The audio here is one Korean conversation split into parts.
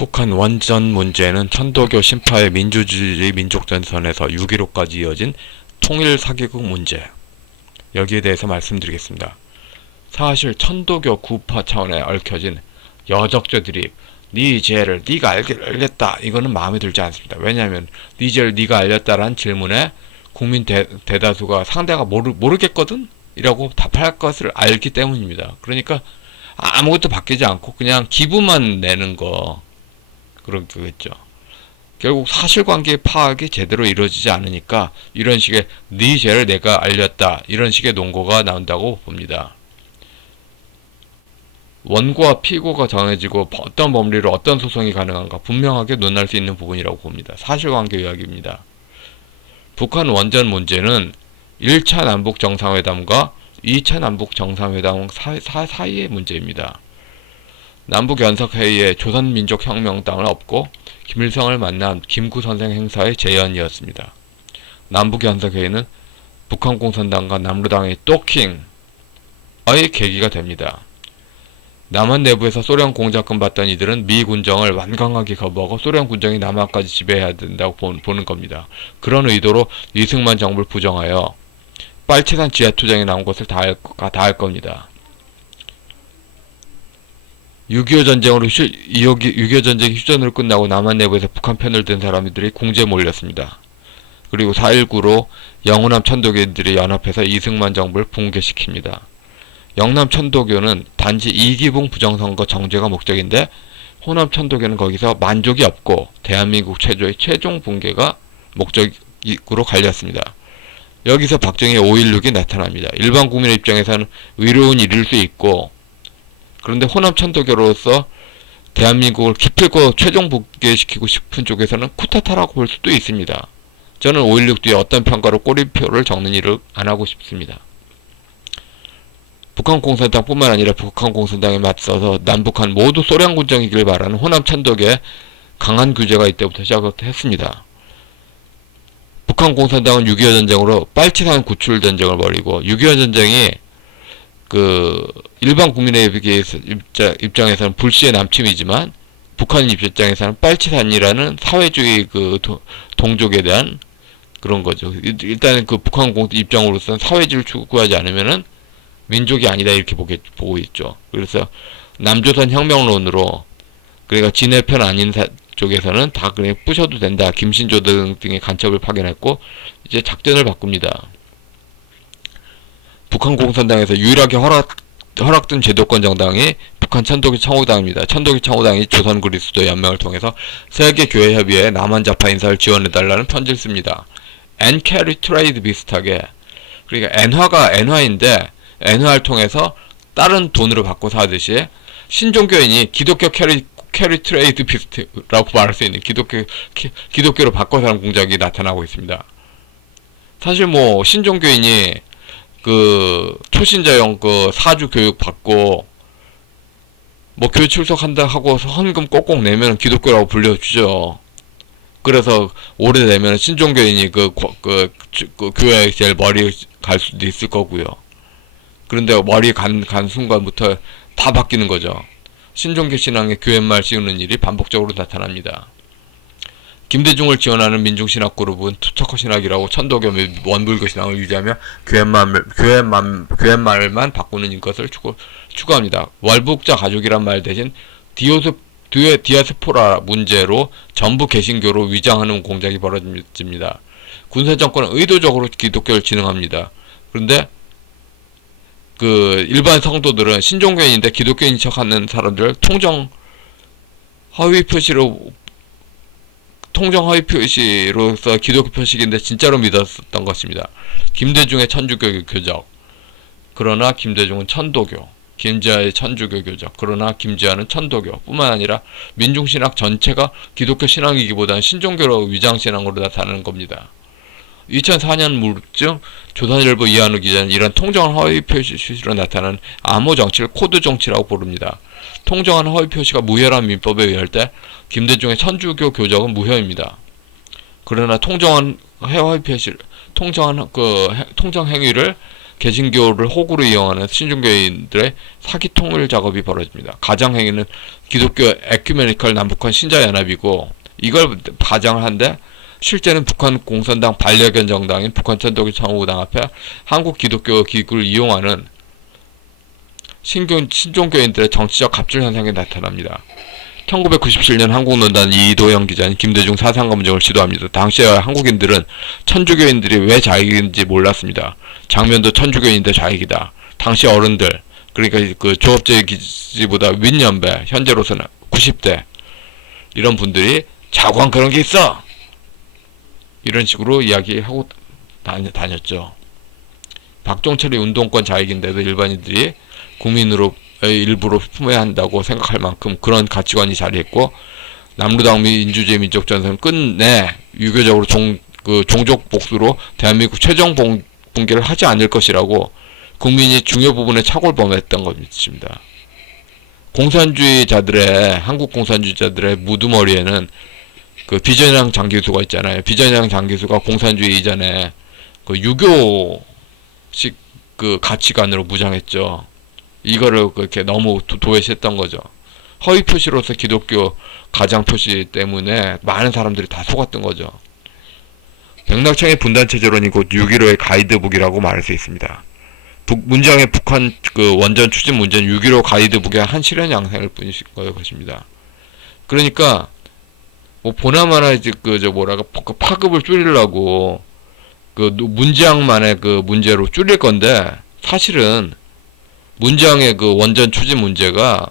북한 원전 문제는 천도교 신파의 민주주의 민족전선에서 6.15까지 이어진 통일 사개국 문제. 여기에 대해서 말씀드리겠습니다. 사실 천도교 구파 차원에 얽혀진 여적죄 드립, 네 죄를 알게 알렸다. 이거는 마음에 들지 않습니다. 왜냐하면 네 죄를 네가 알렸다라는 질문에 국민 대, 대다수가 상대가 모르, 모르겠거든? 이라고 답할 것을 알기 때문입니다. 그러니까 아무것도 바뀌지 않고 그냥 기부만 내는 거 그런 거겠죠. 결국 사실관계 파악이 제대로 이루어지지 않으니까 이런 식의 네 죄를 내가 알렸다 이런 식의 논거가 나온다고 봅니다. 원고와 피고가 정해지고 어떤 법리로 어떤 소송이 가능한가 분명하게 논할 수 있는 부분이라고 봅니다. 사실관계 이야기입니다. 북한 원전 문제는 1차 남북 정상회담과 2차 남북 정상회담 사이의 문제입니다. 남북 연석회의에 조선민족혁명당을 업고 김일성을 만난 김구 선생 행사의 재현이었습니다. 남북 연석회의는 북한 공산당과 남루당의 또킹의 계기가 됩니다. 남한 내부에서 소련 공작금 받던 이들은 미 군정을 완강하게 거부하고 소련 군정이 남한까지 지배해야 된다고 보는 겁니다. 그런 의도로 이승만 정부를 부정하여 빨치산 지하 투쟁에 나온 것을 다할 겁니다. 6.25 전쟁으로 휴, 6.25 전쟁이 휴전으로 끝나고 남한 내부에서 북한 편을 든 사람들이 궁지에 몰렸습니다. 그리고 4.19로 영호남 천도교인들이 연합해서 이승만 정부를 붕괴시킵니다. 영남 천도교는 단지 이기붕 부정선거 정죄가 목적인데 호남 천도교는 거기서 만족이 없고 대한민국 최초의 최종 붕괴가 목적으로 갈렸습니다. 여기서 박정희 5.16이 나타납니다. 일반 국민의 입장에서는 의로운 일일 수 있고 그런데 호남 천도교로서 대한민국을 기필코 최종 붕괴시키고 싶은 쪽에서는 쿠타타라고 볼 수도 있습니다. 저는 5.16 뒤에 어떤 평가로 꼬리표를 적는 일을 안 하고 싶습니다. 북한 공산당 뿐만 아니라 북한 공산당에 맞서서 남북한 모두 소련 군정이길 바라는 호남 천독에 강한 규제가 이때부터 시작했습니다. 북한 공산당은 6.25 전쟁으로 빨치산 구출 전쟁을 벌이고 6.25 전쟁이 그 일반 국민의 입장에서는 불시의 남침이지만 북한 입장에서는 빨치산이라는 사회주의 그 동족에 대한 그런 거죠. 일단은 그 북한 공 입장으로서는 사회주의를 추구하지 않으면은 민족이 아니다 이렇게 보게, 보고 있죠. 그래서 남조선 혁명론으로 그러니까 진해 편 아닌 사, 쪽에서는 다 그냥 부셔도 된다. 김신조 등 등의 간첩을 파견했고 이제 작전을 바꿉니다. 북한 공산당에서 유일하게 허락 허락된 제도권 정당이 북한 천도기 청호당입니다. 천도기 청호당이 조선 그리스도 연맹을 통해서 세계 교회 협의회 남한 좌파 인사를 지원해달라는 편지를 씁니다. 엔캐리 트레이드 비슷하게 그러니까 엔화가 엔화인데 엔화를 통해서 다른 돈으로 바꿔 사듯이 신종교인이 기독교 캐리 캐리 트레이드 비스트라고 말할 수 있는 기독교 기, 기독교로 바꿔 사는 공작이 나타나고 있습니다. 사실 뭐 신종교인이 그 초신자용 그 사주 교육 받고 뭐 교회 출석한다 하고 헌금 꼭꼭 내면 기독교라고 불려주죠. 그래서 오래되면 신종교인이 그, 그, 그 교회 제일 머리 갈 수도 있을 거고요. 그런데 머리 간, 간 순간부터 다 바뀌는 거죠. 신종교 신앙의 교회말 씌우는 일이 반복적으로 나타납니다. 김대중을 지원하는 민중신학 그룹은 투척커 신학이라고 천도교 원불교 신앙을 유지하며 교회말, 교회말, 교회말만 바꾸는 것을 추구, 추구합니다. 월북자 가족이란 말 대신 디오스, 디에, 디아스포라 문제로 전부 개신교로 위장하는 공작이 벌어집니다. 군사 정권은 의도적으로 기독교를 진흥합니다. 그런데 그 일반 성도들은 신종교인인데 기독교인 척하는 사람들 통정 허위 표시로 통정 허위 표시로서 기독교 표식인데 진짜로 믿었던 것입니다. 김대중의 천주교 교적 그러나 김대중은 천도교 김지아의 천주교 교적 그러나 김지아는 천도교 뿐만 아니라 민중신학 전체가 기독교 신앙이기보다는 신종교로 위장신앙으로 나타나는 겁니다. 2004년 무렵쯤 조선일보 이한우 기자는 이런 통정한 허위 표시로 나타난 암호 정치를 코드 정치라고 부릅니다. 통정한 허위 표시가 무효란 민법에 의할 때 김대중의 천주교 교적은 무효입니다. 그러나 통정한 허위 표시, 통정한 그 통정 행위를 개신교를 호구로 이용하는 신종교인들의 사기 통일 작업이 벌어집니다. 가장 행위는 기독교 에큐메니컬 남북한 신자 연합이고 이걸 가장을 한데 실제는 북한 공산당 반려견 정당인 북한 천도교 청우당 앞에 한국 기독교 기구를 이용하는 신교, 신종교인들의 정치적 갑질 현상이 나타납니다. 1997년 한국논단 이도영 기자는 김대중 사상 검증을 시도합니다. 당시에 한국인들은 천주교인들이 왜 자익인지 몰랐습니다. 장면도 천주교인인데 자익이다. 당시 어른들, 그러니까 그 조업제 기지보다 윗연배, 현재로서는 90대 이런 분들이 자관 그런 게 있어. 이런 식으로 이야기하고 다녔, 다녔죠. 박종철이 운동권 자익인데도 일반인들이 국민으로 일부러 품어야 한다고 생각할 만큼 그런 가치관이 자리했고 남루당 민주주의 민족 전선 끝내 유교적으로 종, 그 종족 복수로 대한민국 최종 봉, 붕괴를 하지 않을 것이라고 국민이 중요 부분에 착오범했던 것입니다. 공산주의자들의 한국 공산주의자들의 무드머리에는 그 비전향 장기수가 있잖아요. 비전향 장기수가 공산주의 이전에 그 유교식 그 가치관으로 무장했죠. 이거를 그렇게 너무 도, 도외시했던 거죠. 허위 표시로서 기독교 가장 표시 때문에 많은 사람들이 다 속았던 거죠. 백낙창의 분단체제론이 곧 6.15의 가이드북이라고 말할 수 있습니다. 북, 문장의 북한 그 원전 추진 문제는 6.15 가이드북의 한 실현 양상일 뿐인 것입니다. 그러니까 뭐 보나마나 이제 그저 뭐라가 그 파급을 줄이려고 그 문장만의 그 문제로 줄일 건데 사실은 문장의 그 원전 추진 문제가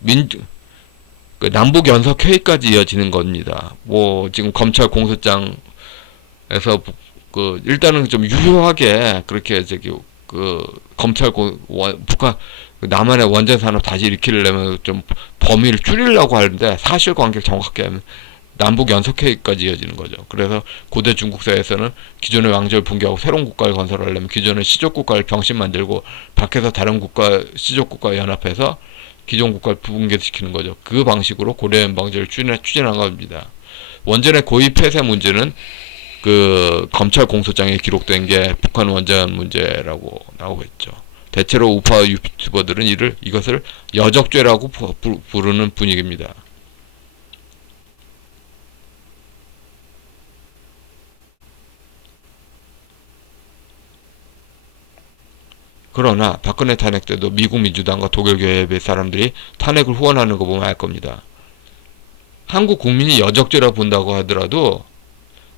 민, 그 남북 연석 회의까지 이어지는 겁니다. 뭐 지금 검찰 공소장에서 그 일단은 좀 유효하게 그렇게 저기 그 검찰 고 원, 북한 그 남한의 원전 산업 다시 일으키려면 좀 범위를 줄이려고 하는데 사실관계를 정확하게 하면 남북 연석회의까지 이어지는 거죠. 그래서 고대 중국 사회에서는 기존의 왕조를 붕괴하고 새로운 국가를 건설하려면 기존의 시족 국가를 병신 만들고 밖에서 다른 국가 시족 국가 연합해서 기존 국가를 붕괴시키는 거죠. 그 방식으로 고려 연방제를 추진, 추진한 겁니다. 원전의 고의 폐쇄 문제는 그 검찰 공소장에 기록된 게 북한 원전 문제라고 나오고 있죠. 대체로 우파 유튜버들은 이를 이것을 여적죄라고 부르는 분위기입니다. 그러나 박근혜 탄핵 때도 미국 민주당과 독일 교회의 사람들이 탄핵을 후원하는 거 보면 알 겁니다. 한국 국민이 여적죄라 본다고 하더라도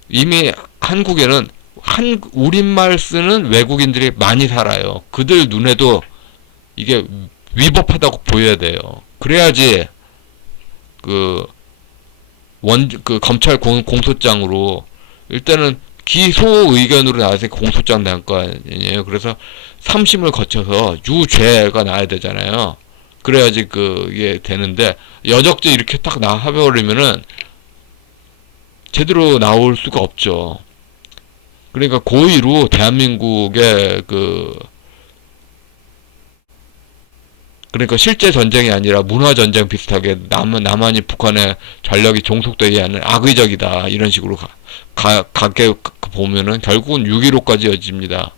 이미 한국에는 한 우리말 쓰는 외국인들이 많이 살아요. 그들 눈에도 이게 위법하다고 보여야 돼요. 그래야지 그 원그 검찰 공, 공소장으로 일단은 기소 의견으로 나와서 공소장 난거 아니에요. 그래서 3심을 거쳐서 유죄가 나야 되잖아요. 그래야지 그게 되는데 여적죄 이렇게 딱 나와버리면은 제대로 나올 수가 없죠. 그러니까 고의로 대한민국의 그 그러니까 실제 전쟁이 아니라 문화 전쟁 비슷하게 남 남한이 북한의 전력이 종속되게 하는 악의적이다 이런 식으로 가, 가, 가게 보면은 결국은 6.15까지 이어집니다.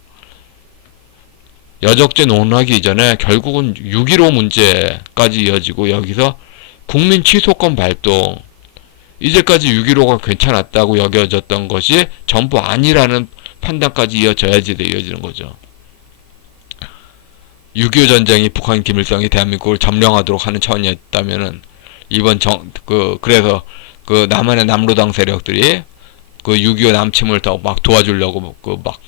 여적죄 논하기 이전에 결국은 6.15 문제까지 이어지고 여기서 국민 취소권 발동 이제까지 6.15가 괜찮았다고 여겨졌던 것이 전부 아니라는 판단까지 이어져야지 이어지는 거죠. 6.25 전쟁이 북한 김일성이 대한민국을 점령하도록 하는 차원이었다면은 이번 정, 그, 그래서 그 남한의 남로당 세력들이 그 6.25 남침을 더 막 도와주려고 그 막,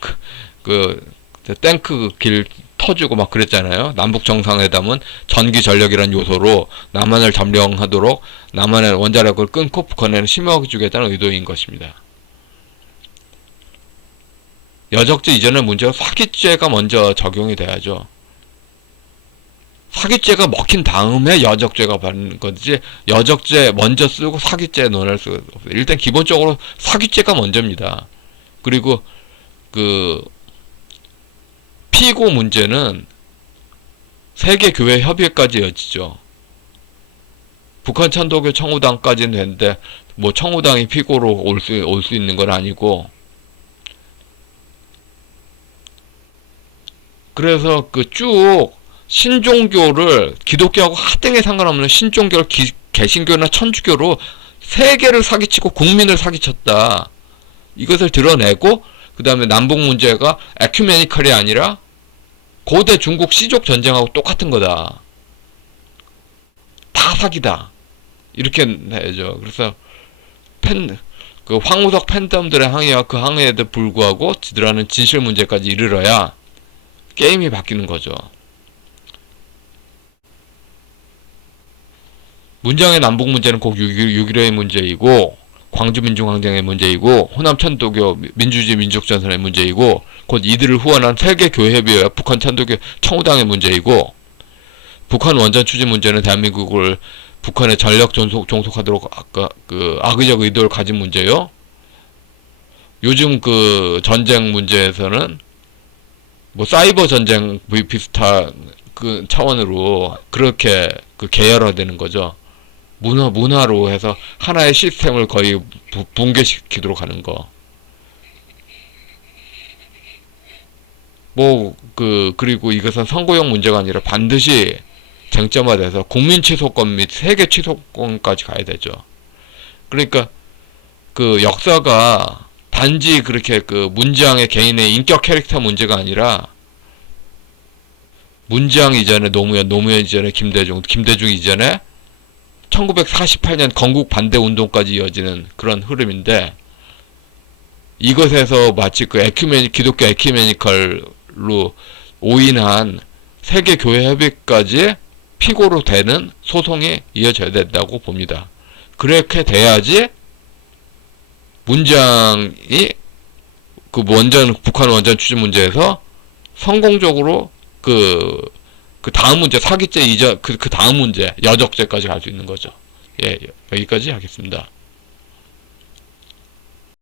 그, 탱크 길 터주고 막 그랬잖아요. 남북 정상회담은 전기 전력이라는 요소로 남한을 점령하도록 남한의 원자력을 끊고 북한에는 심화해 주겠다는 의도인 것입니다. 여적죄 이전의 문제가 사기죄가 먼저 적용이 돼야죠. 사기죄가 먹힌 다음에 여적죄가 받는 거지 여적죄 먼저 쓰고 사기죄 논할 수가 없어요. 일단 기본적으로 사기죄가 먼저입니다. 그리고 그 피고 문제는 세계 교회 협의회까지 이어지죠. 북한 찬도교 청우당까지는 되는데 뭐 청우당이 피고로 올 수 올 수 있는 건 아니고 그래서 그 쭉 신종교를 기독교하고 하등에 상관없는 신종교를 기- 개신교나 천주교로 세계를 사기치고 국민을 사기쳤다. 이것을 드러내고 그 다음에 남북 문제가 에큐메니컬이 아니라 고대 중국 시족 전쟁하고 똑같은 거다. 다 사기다. 이렇게 해야죠. 그래서 팬, 그 황우석 팬덤들의 항의와 그 항의에도 불구하고 지들하는 진실 문제까지 이르러야 게임이 바뀌는 거죠. 문장의 남북 문제는 꼭 6.15의 문제이고 광주 민중항쟁의 문제이고 호남 천도교 민주주의 민족전선의 문제이고 곧 이들을 후원한 세계 교회협의회와 북한 천도교 청우당의 문제이고 북한 원전 추진 문제는 대한민국을 북한의 전력 종속, 종속하도록 아까 그 악의적 의도를 가진 문제요. 요즘 그 전쟁 문제에서는 뭐 사이버 전쟁 비- 비슷한 그 차원으로 그렇게 그 계열화되는 거죠. 문화 문화로 해서 하나의 시스템을 거의 부- 붕괴시키도록 하는 거. 뭐 그 그리고 이것은 선거용 문제가 아니라 반드시 쟁점화돼서 국민 취소권 및 세계 취소권까지 가야 되죠. 그러니까 그 역사가 단지 그렇게 그 문지양의 개인의 인격 캐릭터 문제가 아니라 문지양 이전에 노무현, 노무현 이전에 김대중, 김대중 이전에 1948년 건국 반대 운동까지 이어지는 그런 흐름인데 이것에서 마치 그 에큐메니 기독교 에큐메니컬로 오인한 세계 교회 협의까지 피고로 되는 소송이 이어져야 된다고 봅니다. 그렇게 돼야지 문장이 그 원전 북한 원전 추진 문제에서 성공적으로 그, 그 다음 문제 사기죄 이전 그, 그 다음 문제 여적죄까지 갈 수 있는 거죠. 예, 여기까지 하겠습니다.